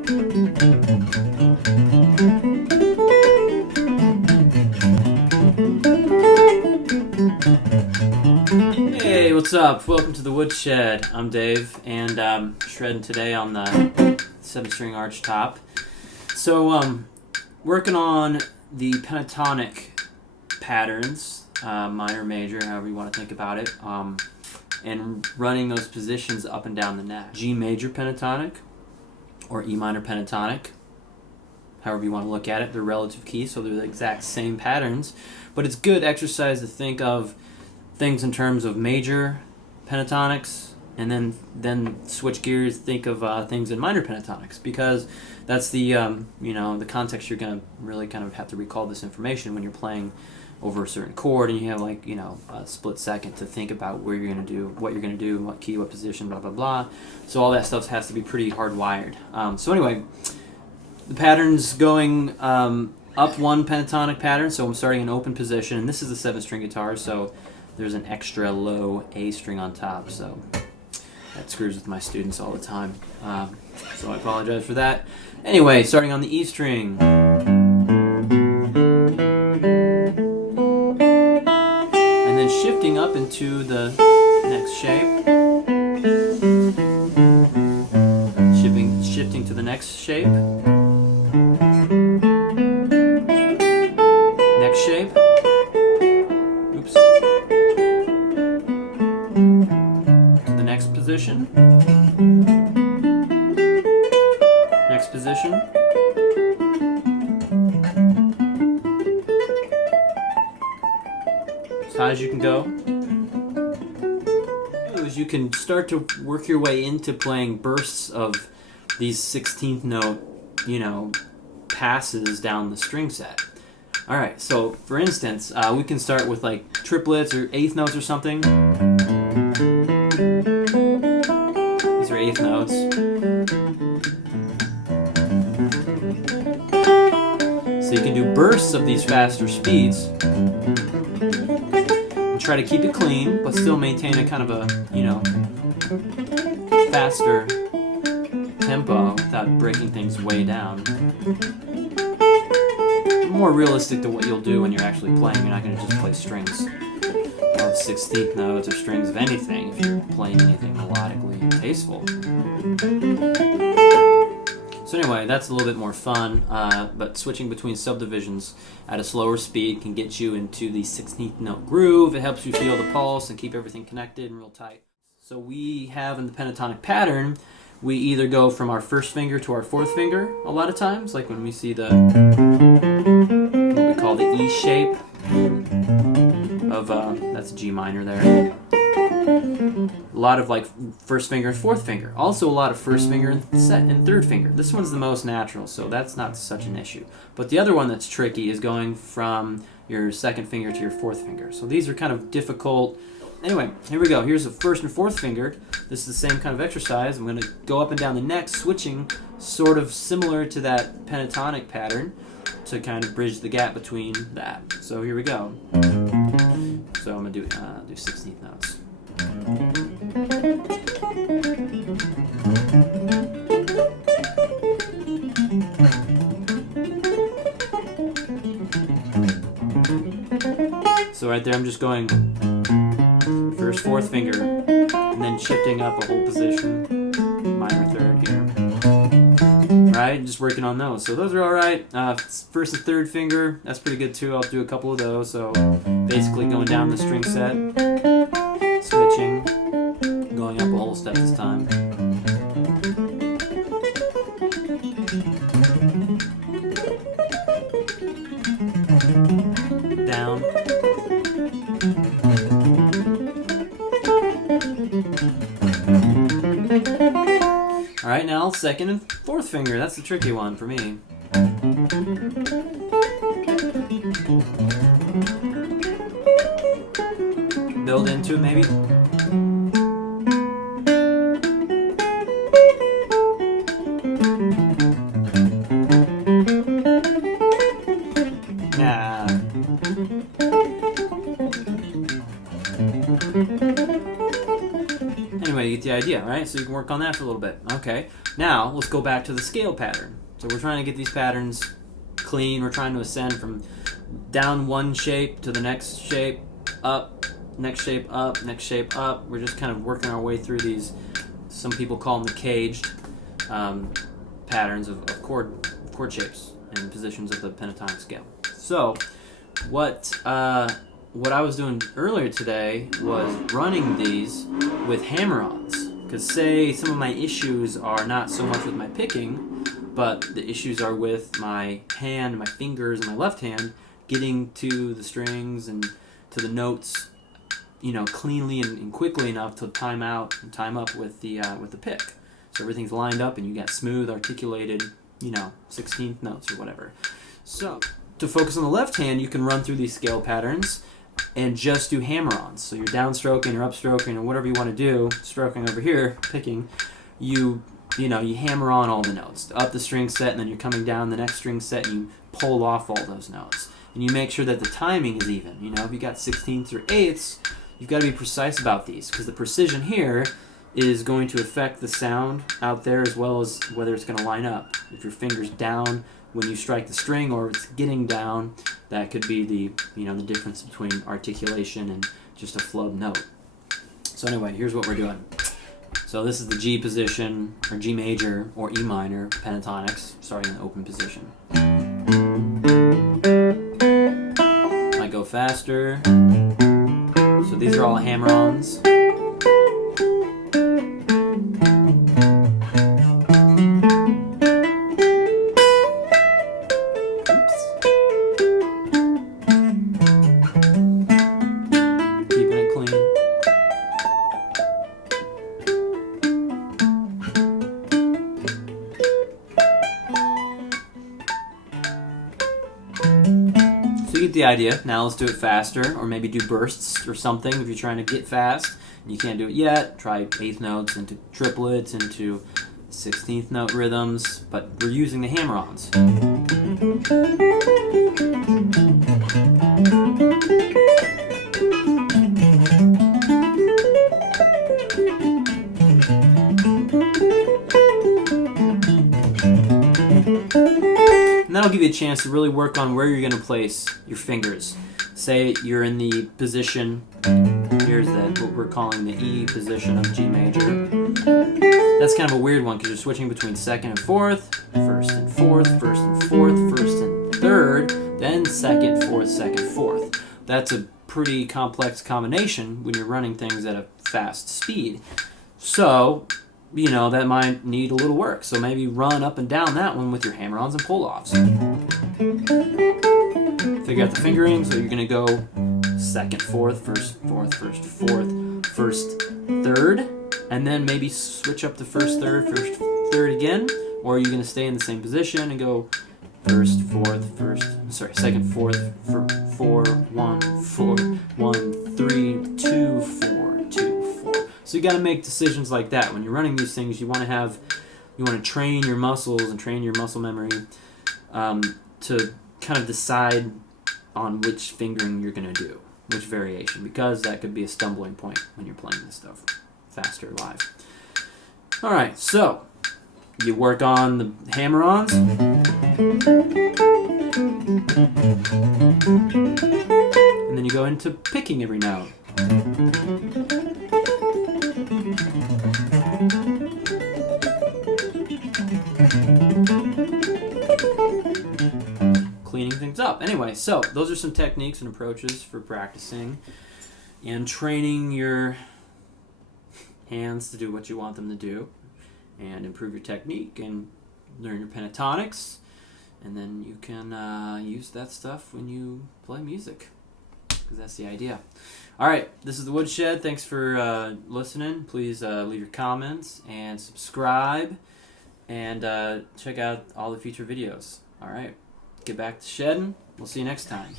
Hey, what's up? Welcome to the Woodshed. I'm Dave, and shredding today on the 7-string arch top. So, working on the pentatonic patterns, minor, major, however you want to think about it, and running those positions up and down the neck. G major pentatonic, or E minor pentatonic, however you want to look at it. They're relative keys, so they're the exact same patterns, but it's good exercise to think of things in terms of major pentatonics, and then switch gears, think of things in minor pentatonics, because that's the the context you're going to really kind of have to recall this information when you're playing over a certain chord, and you have a split second to think about where you're going to do, what you're going to do, what key, what position, blah blah blah. So all that stuff has to be pretty hardwired. So anyway, the pattern's going up one pentatonic pattern, so I'm starting in open position, and this is a 7-string guitar, so there's an extra low A string on top, so that screws with my students all the time. So I apologize for that. Anyway, starting on the E string. And then shifting up into the next shape. Shifting to the next shape. Next shape. Oops. Next position. Next position. As high as you can go. Is you can start to work your way into playing bursts of these 16th note, passes down the string set. Alright, so for instance, we can start with like triplets or eighth notes or something. These are eighth notes. So you can do bursts of these faster speeds and try to keep it clean, but still maintain a kind of a, faster tempo without breaking things way down. More realistic to what you'll do when you're actually playing. You're not going to just play strings of 16th notes or strings of anything if you're playing anything melodically and tasteful. So anyway, that's a little bit more fun, but switching between subdivisions at a slower speed can get you into the 16th note groove. It helps you feel the pulse and keep everything connected and real tight. So we have in the pentatonic pattern, we either go from our first finger to our fourth finger a lot of times, like when we see the, what we call the E shape of, that's G minor there. A lot of like first finger and fourth finger. Also a lot of first finger and third finger. This one's the most natural, so that's not such an issue. But the other one that's tricky is going from your second finger to your fourth finger. So these are kind of difficult. Anyway, here we go. Here's the first and fourth finger. This is the same kind of exercise. I'm going to go up and down the neck, switching sort of similar to that pentatonic pattern to kind of bridge the gap between that. So here we go. So I'm going to do 16th notes. So right there I'm just going first, fourth finger, and then shifting up a whole position, minor third here. Right, just working on those. So those are alright. First and third finger, that's pretty good too. I'll do a couple of those. So basically going down the string set, switching, going up a whole step this time. Down. Alright, now second and fourth finger. That's the tricky one for me. Build into it maybe. Yeah. Anyway, you get the idea, Alright, so you can work on that for a little bit. Okay, now let's go back to the scale pattern. So we're trying to get these patterns clean. We're trying to ascend from down one shape to the next shape, up, next shape, up, next shape, up. We're just kind of working our way through these, some people call them the caged patterns of chord shapes and positions of the pentatonic scale. So what I was doing earlier today was running these with hammer-ons, because say some of my issues are not so much with my picking, but the issues are with my hand, my fingers, and my left hand getting to the strings and to the notes, you know, cleanly and quickly enough to time out and time up with the pick. So everything's lined up and you got smooth, articulated, you know, 16th notes or whatever. So to focus on the left hand, you can run through these scale patterns and just do hammer-ons. So you're downstroking or upstroking or whatever you want to do, stroking over here, picking, you hammer on all the notes. Up the string set, and then you're coming down the next string set and you pull off all those notes. And you make sure that the timing is even. You know, if you got 16ths or 8ths, you've got to be precise about these, because the precision here is going to affect the sound out there as well as whether it's going to line up. If your finger's down when you strike the string or it's getting down, that could be the difference between articulation and just a flub note. So anyway, here's what we're doing. So this is the G position, or G major, or E minor pentatonics, starting in the open position. I go faster. So these are all hammer-ons. You get the idea. Now let's do it faster, or maybe do bursts or something if you're trying to get fast and you can't do it yet. Try 8th notes into triplets, into 16th note rhythms, but we're using the hammer-ons. And that'll give you a chance to really work on where you're going to place your fingers. Say you're in the position, here's what we're calling the E position of G major. That's kind of a weird one because you're switching between second and fourth, first and fourth, first and fourth, first and third, then second, fourth. That's a pretty complex combination when you're running things at a fast speed. So, you know, that might need a little work. So maybe run up and down that one with your hammer-ons and pull-offs. Figure out the fingering. So you're going to go second, fourth, first, fourth, first, third, and then maybe switch up to first, third again, or you're going to stay in the same position and go second, fourth, 4, 1, 3, 2, 4, 2, 4. So you got to make decisions like that when you're running these things. You want to train your muscles and train your muscle memory to kind of decide on which fingering you're going to do, which variation, because that could be a stumbling point when you're playing this stuff faster live. All right, so you work on the hammer-ons, and then you go into picking every note. Cleaning things up. Anyway, so those are some techniques and approaches for practicing and training your hands to do what you want them to do, and improve your technique and learn your pentatonics, and then you can use that stuff when you play music, because that's the idea. Alright, this is the Woodshed. Thanks for listening. Please leave your comments and subscribe, and check out all the future videos. Alright, get back to shedding. We'll see you next time.